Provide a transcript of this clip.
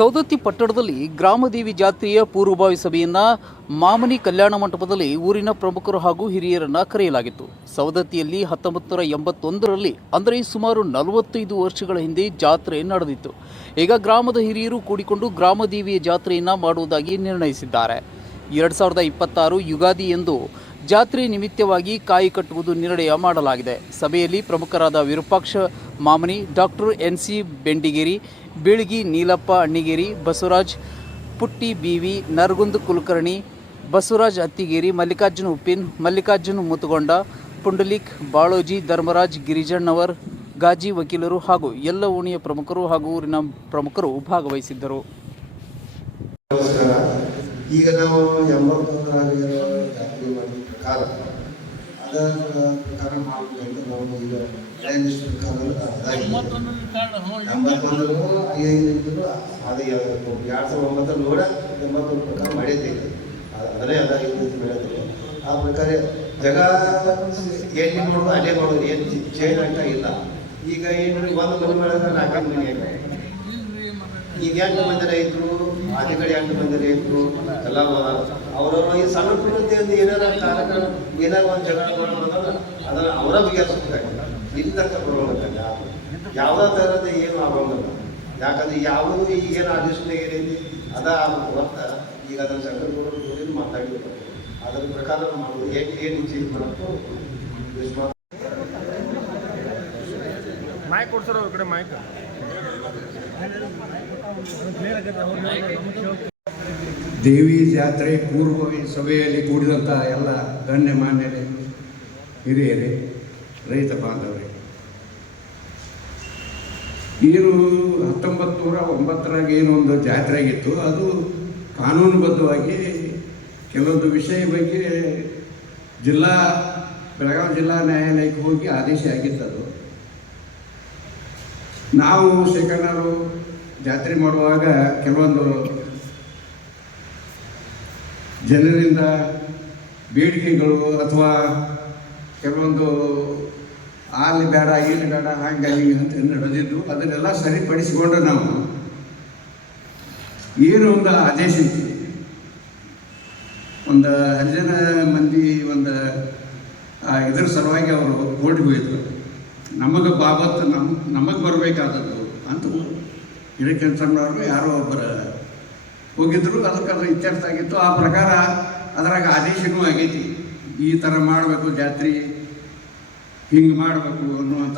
ಸೌದತ್ತಿ ಪಟ್ಟಣದಲ್ಲಿ ಗ್ರಾಮದೇವಿ ಜಾತ್ರೆಯ ಪೂರ್ವಭಾವಿ ಸಭೆಯನ್ನ ಮಾಮನಿ ಕಲ್ಯಾಣ ಮಂಟಪದಲ್ಲಿ ಊರಿನ ಪ್ರಮುಖರು ಹಾಗೂ ಹಿರಿಯರನ್ನ ಕರೆಯಲಾಗಿತ್ತು. ಸೌದತ್ತಿಯಲ್ಲಿ 1981ರಲ್ಲಿ ಅಂದರೆ ಸುಮಾರು 45 ವರ್ಷಗಳ ಹಿಂದೆ ಜಾತ್ರೆ ನಡೆದಿತ್ತು. ಈಗ ಗ್ರಾಮದ ಹಿರಿಯರು ಕೂಡಿಕೊಂಡು ಗ್ರಾಮದೇವಿಯ ಜಾತ್ರೆಯನ್ನ ಮಾಡುವುದಾಗಿ ನಿರ್ಣಯಿಸಿದ್ದಾರೆ. 2026 ಯುಗಾದಿ ಎಂದು ಜಾತ್ರೆ ನಿಮಿತ್ತವಾಗಿ ಕಾಯಿ ಕಟ್ಟುವುದು ನಿರ್ಣಯ ಮಾಡಲಾಗಿದೆ. ಸಭೆಯಲ್ಲಿ ಪ್ರಮುಖರಾದ ವಿರೂಪಾಕ್ಷ ಮಾಮನಿ, ಡಾಕ್ಟರ್ NC ಬೆಂಡಿಗೇರಿ, ಬೀಳಗಿ ನೀಲಪ್ಪ ಅಣ್ಣಿಗೇರಿ, ಬಸವರಾಜ್ ಪುಟ್ಟಿ BV, ನರಗುಂದ ಕುಲಕರ್ಣಿ, ಬಸವರಾಜ್ ಅತ್ತಿಗೇರಿ, ಮಲ್ಲಿಕಾರ್ಜುನ ಉಪ್ಪಿನ್, ಮಲ್ಲಿಕಾರ್ಜುನ ಮುತುಗೊಂಡ, ಪುಂಡಲಿಕ್, ಬಾಳೋಜಿ, ಧರ್ಮರಾಜ್, ಗಿರಿಜಣ್ಣವರ್, ಗಾಜಿ ವಕೀಲರು ಹಾಗೂ ಎಲ್ಲ ಓಣಿಯ ಪ್ರಮುಖರು ಹಾಗೂ ಊರಿನ ಪ್ರಮುಖರು ಭಾಗವಹಿಸಿದ್ದರು. ಈಗ ನಾವು 81 ಜಾತ್ರೆ ಮಾಡಿದ ಪ್ರಕಾರ ಅದರ ಪ್ರಕಾರ ಮಾಡಬೇಕಂತ ನಾವು ಈಗ ಪ್ರಕಾರ 2009 ನೋಡ 81 ಪ್ರಕಾರ ಮಾಡಿದ್ದೇವೆ. ಅದನ್ನೇ ಬೆಳೆದ್ರು ಆ ಪ್ರಕಾರ ಜಗ ಎಲ್ಲಿ ನೋಡೋದು ಅಲ್ಲೇ ಮಾಡೋದು, ಏನು ಚೇಂಜ್ ಆಗ್ತಾ ಇಲ್ಲ. ಈಗ ಏನು ಒಂದು ಮನೆ ಮಾಡಿದ್ರೆ 4 ಮನೆ ಆಗಿದೆ. ಈಗ 8 ಮಂದಿ ರೈತರು, ಆದಿ ಕಡೆ 8 ಮಂದಿ ರೈತರು ಎಲ್ಲ ಅವರವರು ಈ ಸಣ್ಣ ಪುಟ್ಟ ಏನಾರ ಕಾರ್ಯಕ್ರಮ ಏನಾರ ಒಂದು ಜಗಳ ಮಾಡೋದಂದ್ರೆ ಅದನ್ನು ಅವರ ಬಗೆಹರಿಸಬೇಕಾಗಿಲ್ಲ. ಇಲ್ಲಿ ತನಕ ಬರೋಲ್ಲ, ಯಾವುದೇ ಥರದ ಏನು ಆಗೋಂಗಿಲ್ಲ. ಯಾಕಂದ್ರೆ ಯಾವುದೂ ಈಗೇನು ಅಡ್ಜಸ್ಟ್ಮೆಂಟ್ ಏನೈತಿ ಅದ ಹೊರತ ಈಗ ಅದನ್ನು ಸಂಘಟನೆ ಮಾತಾಡಿರ್ತಾರೆ. ಅದರ ಪ್ರಕಾರ ಮಾಡೋದು ಏನು ಚೇಂಜ್ ಮಾಡೋದು ಮೈಕ್ ಕೊಡ್ಸೋರು ಈ ಕಡೆ ಮೈಕ್. ದೇವಿ ಜಾತ್ರೆ ಪೂರ್ವಭಾವಿ ಸಭೆಯಲ್ಲಿ ಕೂಡಿದಂಥ ಎಲ್ಲ ಗಣ್ಯಮಾನ್ಯರೇ, ಹಿರಿಯರೇ, ರೈತ ಬಾಂಧವರೇ, ಏನು 1909ರಾಗ ಏನೊಂದು ಜಾತ್ರೆ ಆಗಿತ್ತು, ಅದು ಕಾನೂನುಬದ್ಧವಾಗಿ ಕೆಲವೊಂದು ವಿಷಯ ಬಗ್ಗೆ ಬೆಳಗಾವಿ ಜಿಲ್ಲಾ ನ್ಯಾಯಾಲಯಕ್ಕೆ ಹೋಗಿ ಆದೇಶ ಆಗಿತ್ತದು. ನಾವು ಶೇಖರಣರು ಜಾತ್ರೆ ಮಾಡುವಾಗ ಕೆಲವೊಂದು ಜನರಿಂದ ಬೇಡಿಕೆಗಳು ಅಥವಾ ಕೆಲವೊಂದು ಅಲ್ಲಿ ಬೇಡ ಇಲ್ಲಿ ಬೇಡ ಹಾಗೆ ಅಂತ ನಡೆದಿದ್ದು, ಅದನ್ನೆಲ್ಲ ಸರಿಪಡಿಸಿಕೊಂಡು ನಾವು ಏನು ಒಂದು ಆದೇಶ ಇತ್ತು, ಒಂದು 10 ಜನ ಮಂದಿ ಒಂದು ಇದರ ಸಲುವಾಗಿ ಅವರು ಕೋರ್ಟ್ಗೆ ಹೋಯಿದ್ರು. ನಮಗೆ ಬಾಬತ್ತು ನಮಗೆ ಬರಬೇಕಾದದ್ದು ಅಂತ ಹಿರೇಕೆಂಚಮ್ಮನವರು ಯಾರೋ ಒಬ್ಬರು ಹೋಗಿದ್ರು. ಅದಕ್ಕೆ ಅದು ಇತ್ಯರ್ಥ ಆಗಿತ್ತು. ಆ ಪ್ರಕಾರ ಅದರಾಗ ಆದೇಶನೂ ಆಗೈತಿ, ಈ ಥರ ಮಾಡಬೇಕು ಜಾತ್ರೆ, ಹಿಂಗೆ ಮಾಡಬೇಕು ಅನ್ನುವಂಥ